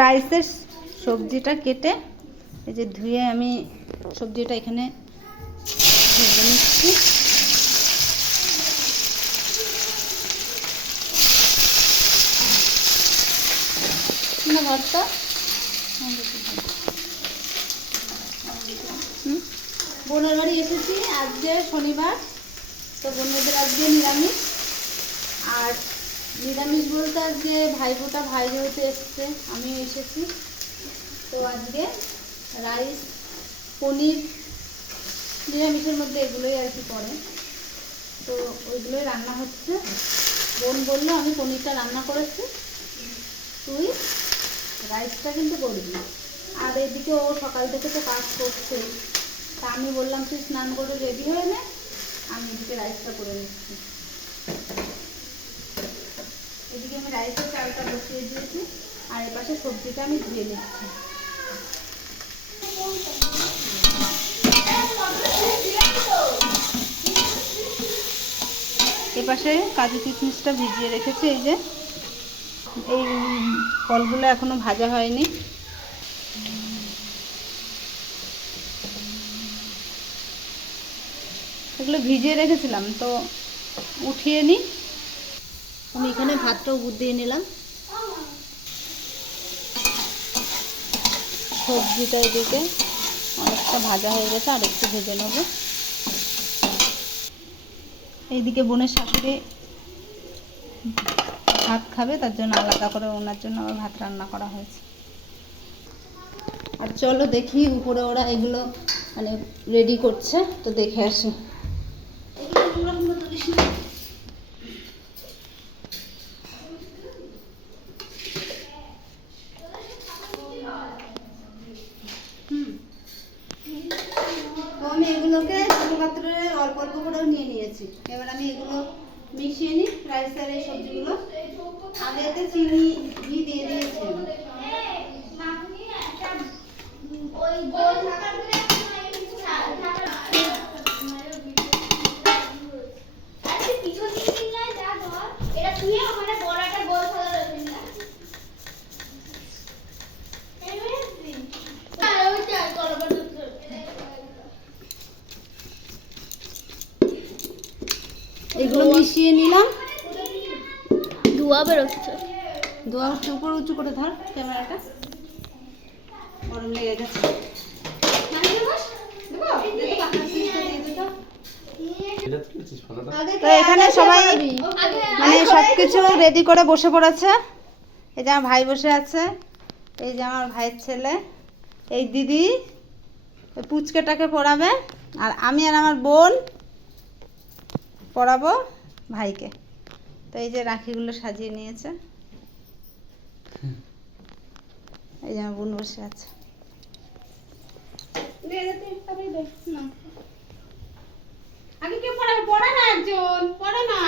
রাইসের সবজিটা কেটে এই যে ধুয়ে আমি সবজিটা এখানে ভেজে নিচ্ছি। ভর্তা বোনের বাড়ি এসেছি আজকে শনিবার, তো বোনেদের আজকে নিরামিষ। আর নিরামিষ বলতে আজকে ভাইফোঁটা ভাই যেহেতু এসছে, আমিও এসেছি, তো আজকে রাইস, পনির, নিরামিষের মধ্যে এগুলোই আর কি পড়ে, তো ওইগুলোই রান্না হচ্ছে। বোন বললো আমি পনিরটা রান্না করেছি, তুই রাইসটা কিন্তু করবি। আর এদিকে ও সকাল থেকে তো কাজ করছে, তা আমি বললাম তুই স্নান করে রেডি হয়ে নে, আমি এদিকে রাইসটা করে নিচ্ছি। এদিকে আমি রাইসের চালটা বসিয়ে দিয়েছি, আর এপাশে সবজিটা আমি ধুয়ে নিচ্ছি। এপাশে কাজু কিশমিশটা ভিজিয়ে রেখেছি, এই যে এই ফলগুলো এখনো ভাজা হয়নি। এগুলো ভিজিয়ে রেখেছিলাম, তো উঠিয়ে নিই। আমি এখানে ভাতটাও দিয়ে নিলাম। সবজিটা এদিকে অনেকটা ভাজা হয়ে গেছে, আর একটু ভেজে নেব। এইদিকে বোনের শাশুড়ি ভাত খাবে, তার জন্য আলাদা করে ওনার জন্য আবার ভাত রান্না করা হয়েছে। আর চলো দেখি উপরে ওরা এগুলো মানে রেডি করছে, তো দেখে আসি। আমি এগুলোকে ছোটো পাত্রে অল্প অল্প করেও নিয়ে নিয়েছি। এবার আমি এগুলো মিশিয়ে নিই, রাইসের এই সবজিগুলো। আগে এতে চিনি ঘি দিয়ে দিয়েছি। এগুলো মিশিয়ে নিলাম। ধোয়া বেরোচ্ছে, ধোয়া উঠছে। উপর উঁচু করে ধর ক্যামেরাটা, গরম লেগে গেছে। তো এখানে সবাই মানে সবকিছু রেডি করে বসে পড়েছে। এই যে আমার ভাই বসে আছে, এই যে আমার ভাইয়ের ছেলে, এই দিদি পুচকেটাকে পড়াবে, আর আমি আর আমার বোন পড়াবো ভাইকে। তো এই যে রাখিগুলো সাজিয়ে নিয়েছে, এই যে আমার বোন বসে আছে। আগে কে পড়াবে? পড়া না, একজন পড়া না।